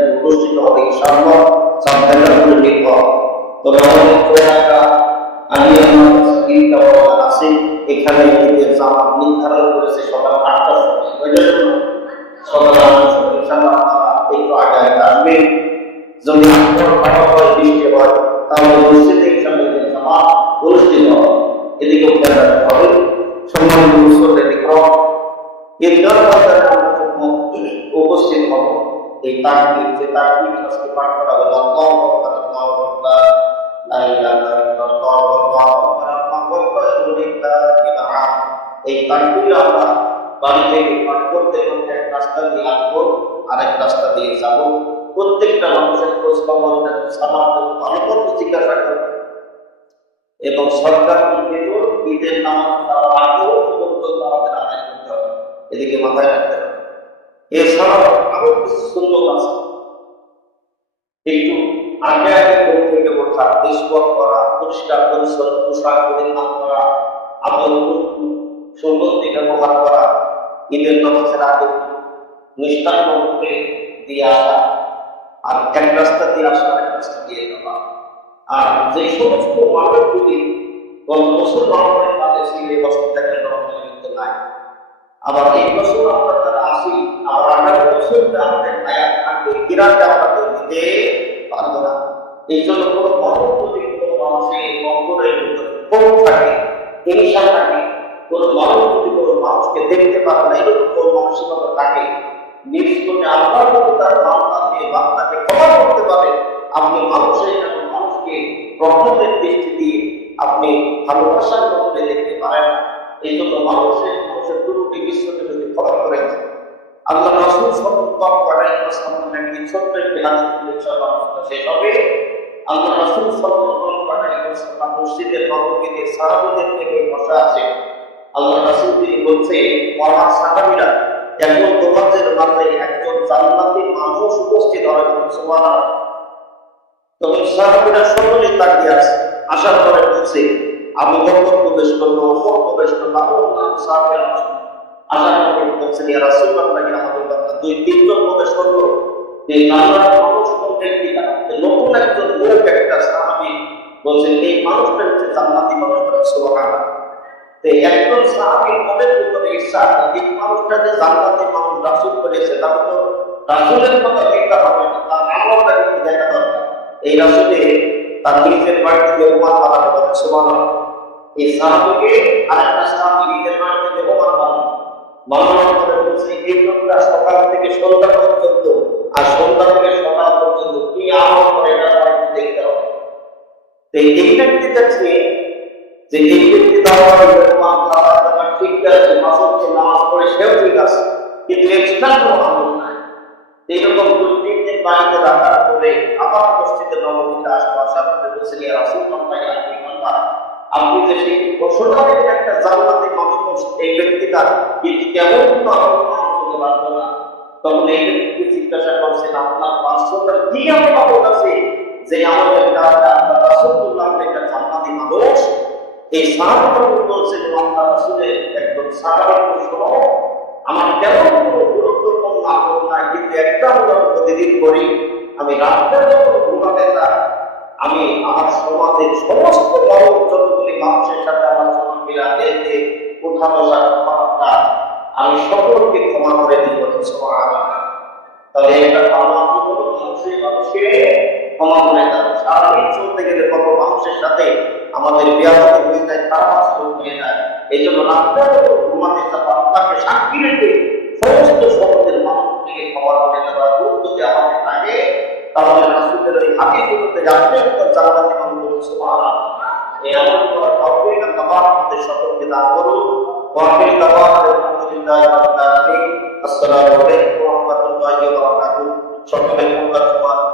কিন্তু অনুষ্ঠিত হবে ইনশাআল্লাহ সাবধানে নিব। তবে আমাদের প্রয়াসটা আমি আমার চিন্তা ভাবনা আছে এখানে ঈদের জামাত নির্ধারণ করেছে সকাল 8টার সময়। ওইটার জন্য সকাল 8টার সময় ইনশাআল্লাহ একটু আগে আসবেন। যদি বৃষ্টি হয় তাহলে মসজিদে ইনশাআল্লাহ ঈদের জামাত অনুষ্ঠিত হবে। এদিকেও খেয়াল রাখতে হবে। সম্মানিত মুসল্লি বিক্রম ঈদগাহ ময়দানে আমরা যখন উপস্থিত হব এই তাকবীর যে তাকবীর আজকে পাঠ করা হলো আল্লাহু আকবার আল্লাহু আকবার লা ইলাহা ইল্লাল্লাহ আল্লাহু আকবার আল্লাহু আকবার লিল্লাহি এই তাকবীর আমরা বাড়ি থেকে পাঠ করতে করতে এক রাস্তা দিয়ে আসবো আরেক রাস্তা দিয়ে যাব। প্রত্যেকটা মানুষের খোঁজ খবর সামান্য ভালো মতো জিজ্ঞাসা করবে এবং সরকার ঈদের নামাজ তার আগেও পর্যন্ত আমাদের আদায় করতে হবে, এদিকে মাথায় রাখতে হবে। এছাড়াও আরো কিছু সুন্দর আছে, একটু আগে আগে ঘুম থেকে ওঠা, নিষ্পদ করা, পরিষ্কার পরিচ্ছন্ন পোশাক পরিধান করা, আমল সুগন্ধি ব্যবহার করা, ঈদের নামাজের আগে মিষ্টান্ন মুখে দিয়ে আসা, আর এক রাস্তা দিয়ে আসা এক রাস্তা দিয়ে যাওয়া। আর যে সমস্ত মানুষগুলি গত বছর রমজানের মাঝে ছিল এই বছর থেকে রমজানের মধ্যে নাই, আবার এই বছর আমরা যারা আসি আবার 18 বছর আমাদের আয়াত থাকবে কিরাতে আমরা দিতে পারবো না। এই জন্য কোনো মানুষ যদি কোনো মানুষের অন্তরের ভিতরে ক্ষোভ থাকে, হিংসা থাকে, কোনো মানুষ যদি কোনো মানুষকে দেখতে পারে না এরকম কোনো মানসিকতা থাকে, নিশ্চয় আল্লাহর প্রতি তার বান্দাকে বান্দাকে ক্ষমা করতে পারে। আপনি মানুষের মানুষকে রহমতের দৃষ্টি দিয়ে আপনি ভালোবাসার নজরে দেখতে পারেন। এই জন্য মানুষের ত্রুটি বিশ্বকে যদি ক্ষমা করে দেন। আল্লাহ রাসূল সাল্লাল্লাহু আলাইহি ওয়াসাল্লাম একটি ছোট্ট একটি হাদিস ইনশাআল্লাহ শেষ হবে। আল্লাহ রাসূল সাল্লাল্লাহু আলাইহি ওয়াসাল্লাম মসজিদের নববীতে সাহাবীদের থেকে বসা আছে। আল্লাহ রাসূল তিনি বলছে, আমার সাহাবীরা এখন তোমাদের মাঝে একজন জান্নাতি মানুষ উপস্থিত হবে, সুবহানাল্লাহ। তখন সাহাবীরা সকলে তাকিয়ে আছে, আসার পরে বলছে আবু বকর প্রবেশ করলো, ওমর প্রবেশ করলো, আরো সাহাবীরা আসার পরে বলছেন ইয়া রাসূলুল্লাহ ইয়া হাবিবাল্লাহ, দুই তিনজন প্রবেশ করলো। এই জান্নাতের মানুষ কোন ব্যক্তিটা? নতুন একজন লোক একটা সাহাবী বলছেন এই মানুষটা হচ্ছে জান্নাতি মানুষ, সুবহানাল্লাহ। একজন সাহাবীর মনের ভিতরে ইচ্ছা এই মানুষটা যে জান্নাতি মানুষ রাসূল বলেছে, তাহলে তো রাসূলের কথা একটা হবে না, তার আমলটা একটু দেখা দরকার। এই রাসূলে তার নিজের বাড়িতে বেহুমান বানাতে পারে, সুবহানাল্লাহ। এই সাহাবীকে আরেকটা সাহাবী নিজের বাড়িতে বেহুমান বানানোর পরে বলছে এই লোকটা সকাল থেকে সন্ধ্যা পর্যন্ত আর সন্ধ্যা থেকে সকাল পর্যন্ত কি আমল করে এটা একটু দেখতে হবে। এই ব্যক্তি যাচ্ছে যে এই ব্যক্তি তার ঠিক আছে, মাসুদকে নামাজ পড়ে সেও ঠিক আছে, কিন্তু এক্সট্রা কোনো আমল নাই। এইরকম 2-3 দিন বাড়িতে রাখার পরে আবার মসজিদে নববীতে আসবো, আসার পরে বলছেন ইয়া রাসূলুল্লাহ আপনি যে সেই ঘোষণার একটা জান্নাতি মানুষ এই ব্যক্তিটা কিন্তু কেমন কোনো আমল করতে পারবো না। তখন এই ব্যক্তিকে জিজ্ঞাসা করছেন আপনার 500টার কি আমল আছে যে আমাদের কাছে আল্লাহ রাসূলুল্লাহ একটা জান্নাতি মানুষ? এই সাহাবীরা বলছেন আল্লাহ রাসূলের একদম সাহাবী শোনো, আমার কেমন কোনো গুরুত্বপূর্ণ আমল নাই, কিন্তু একটা আমল প্রতিদিন করি। আমি রাত্রে যখন ঘুমাতে যাই আমি আমার সমাজের সমস্ত মানুষ যতগুলি মানুষের সাথে আমার চলাফেরা দেখতে উঠা বসা কথাবার্তা আমি সকলকে ক্ষমা করে দিই, সুবহানাল্লাহ। তবে একটা ভালো আমল হলো মানুষকে ক্ষমা করে দেওয়া। সারাদিন চলতে গেলে কত মানুষের সাথে আমাদের বিয়াদত হয়ে যায়, খারাপ আচরণ হয়ে যায়। এই জন্য রাত্রে ঘুমাতে যাওয়া আল্লাহকে সাক্ষী রেখে সমস্ত সমাজের মানুষকে ক্ষমা করে দেওয়ার গুরুত্ব যে আমাদের থাকে, তাহলে রাসূলের এই হাদিসগুলোতে যাচ্ছে জান্নাতি মানুষ, সুবহানাল্লাহ। এই আমল করার তৌফিক আল্লাহ আমাদের সকলকে দান করুন। ওয়া আখিরু দাওয়ানা আলহামদুলিল্লাহি রাব্বিল আলামিন। আসসালামু আলাইকুম ওয়া রাহমাতুল্লাহি ওয়া বারাকাতুহু। সকলের মঙ্গল কামনা